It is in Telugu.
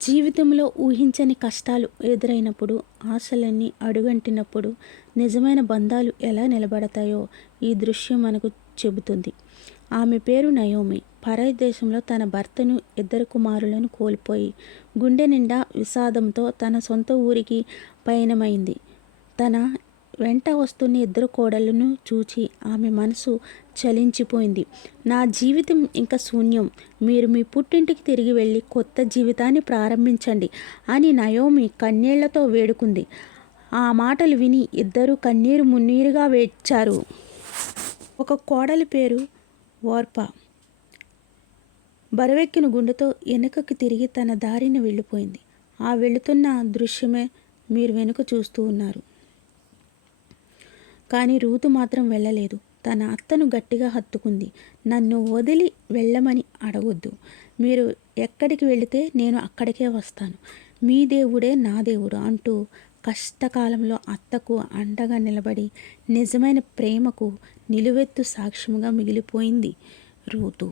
జీవితంలో ఊహించని కష్టాలు ఎదురైనప్పుడు, ఆశలన్నీ అడుగంటినప్పుడు నిజమైన బంధాలు ఎలా నిలబడతాయో ఈ దృశ్యం మనకు చెబుతుంది. ఆమె పేరు నయోమి. పరాయి దేశంలో తన భర్తను, ఇద్దరు కుమారులను కోల్పోయి గుండె నిండా విషాదంతో తన సొంత ఊరికి పయనమైంది. తన వెంట వస్తున్న ఇద్దరు కోడళ్లను చూచి ఆమె మనసు చలించిపోయింది. నా జీవితం ఇంకా శూన్యం. మీరు మీ పుట్టింటికి తిరిగి వెళ్ళి కొత్త జీవితాన్ని ప్రారంభించండి అని నయోమి కన్నీళ్లతో వేడుకుంది. ఆ మాటలు విని ఇద్దరు కన్నీరు మున్నీరుగా వేడ్చారు. ఒక కోడలి పేరు ఓర్పా. బరువెక్కిన గుండెతో వెనుకకు తిరిగి తన దారిని వెళ్ళిపోయింది. ఆ వెళుతున్న దృశ్యమే మీరు వెనుక చూస్తూ ఉన్నారు. కానీ రూతు మాత్రం వెళ్ళలేదు. తన అత్తను గట్టిగా హత్తుకుంది. నన్ను వదిలి వెళ్ళమని అడగొద్దు. మీరు ఎక్కడికి వెళితే నేను అక్కడికే వస్తాను. మీ దేవుడే నా దేవుడు అంటూ కష్టకాలంలో అత్తకు అండగా నిలబడి నిజమైన ప్రేమకు నిలువెత్తు సాక్ష్యముగా మిగిలిపోయింది రూతు.